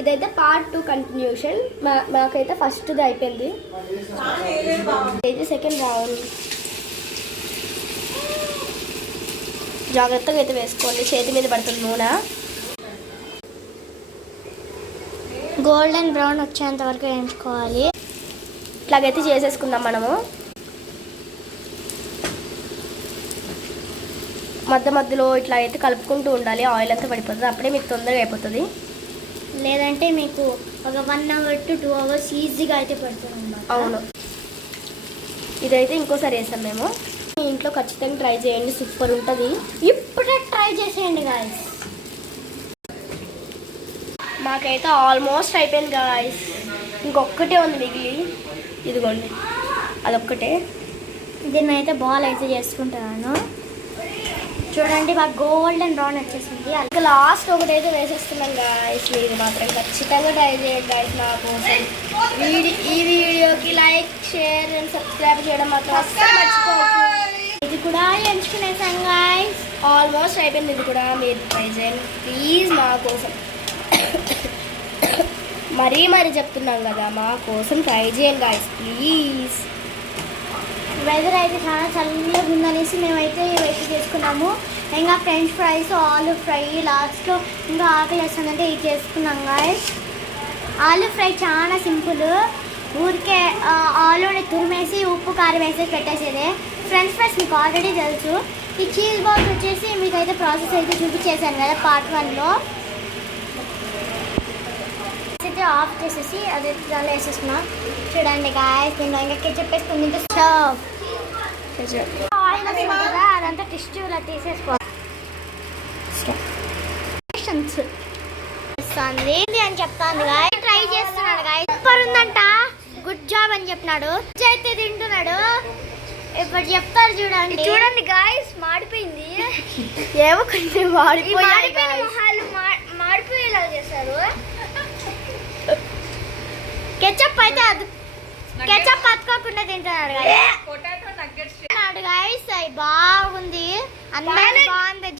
ఇదైతే part 2 continuation. మాకైతే ఫస్ట్ది అయిపోయింది, ఇది సెకండ్ రౌండ్. జాగ్రత్తగా అయితే వేసుకోండి, చేతి మీద పడుతుంది నూనె. గోల్డెన్ బ్రౌన్ వచ్చేంత వరకు వేయించుకోవాలి. ఇట్లాగైతే చేసేసుకుందాం మనము. మధ్యలో ఇట్లా అయితే కలుపుకుంటూ ఉండాలి, ఆయిల్ అంతా పడిపోతుంది, అప్పుడే మీకు తొందరగా అయిపోతుంది. లేదంటే మీకు ఒక 1 అవర్ to 2 అవర్స్ ఈజీగా అయితే పడుతుంది. అవును, ఇదైతే ఇంకోసారి వేసాం మేము. మీ ఇంట్లో ఖచ్చితంగా ట్రై చేయండి, సూపర్ ఉంటుంది. ఇప్పుడే ట్రై చేసేయండి గాయస్. మాకైతే ఆల్మోస్ట్ అయిపోయింది గాయస్, ఇంకొక్కటే ఉంది మిగిలి. ఇదిగోండి అదొక్కటే. దీన్ని అయితే బాల్ అయితే చేసుకుంటాను. చూడండి బాగా గోల్డెన్ బ్రౌన్ వచ్చేసింది. ఇంకా లాస్ట్ ఒకటైతే వేసేస్తున్నాం గాయస్. మీరు మాత్రం ఖచ్చితంగా ట్రై చేయండి గాయస్. నా కోసం ఈ వీడియోకి లైక్, షేర్ అండ్ సబ్స్క్రైబ్ చేయడం మాత్రం అస్సలు మర్చిపోకు. ఇది కూడా ఎంచుకునేసాం గాయస్, ఆల్మోస్ట్ అయిపోయింది. ఇది కూడా మీరు ట్రై చేయండి ప్లీజ్, మా కోసం. మరీ చెప్తున్నాం కదా, మా కోసం ట్రై చేయండి గాయస్ ప్లీజ్. వెదర్ అయితే చాలా చల్లగా ఉందనేసి మేమైతే ఇవైతే చేసుకున్నాము. ఇంకా ఫ్రెంచ్ ఫ్రైస్, ఆలూ ఫ్రై, లాస్ట్లో ఇంకా ఆకలి వేస్తుందంటే ఇది చేసుకున్నాం గాయస్. ఆలూ ఫ్రై చాలా సింపుల్, ఊరికే ఆలూని తురిమేసి ఉప్పు కారం వేసేసి పెట్టేసేదే. ఫ్రెంచ్ ఫ్రైస్ మీకు ఆల్రెడీ తెలుసు. ఈ చీజ్ బాల్స్ వచ్చేసి మీకైతే ప్రాసెస్ అయితే చూపించేసాను కదా పార్ట్ 1లో. అయితే ఆఫ్ చేసేసి అదే దానిలో వేసేస్తున్నాం. చూడండి గాయస్, నేను ఇంకా కెచప్ వేసుకుని ఆయిల్ వస్తుంది కదా, అదంతా టిష్యూలో తీసేసుకోవాలి అని చెప్తాను గాయస్. ట్రై చేస్తున్నాడు గాయస్, సూపర్ ఉందంట, గుడ్ జాబ్ అని చెప్పినాడు. అయితే తింటున్నాడు. ఇప్పుడు చెప్తారు చూడండి గాయస్, మాడిపోయింది. ఏమో కొన్ని మాడిపోయిన మొహాలు మాడిపోయేలా చేశారు. కెచప్ అయితే కెచప్ అతుకోకుండా తింటున్నాడు గాయస్. బాగుంది, అందరూ బాగుంది.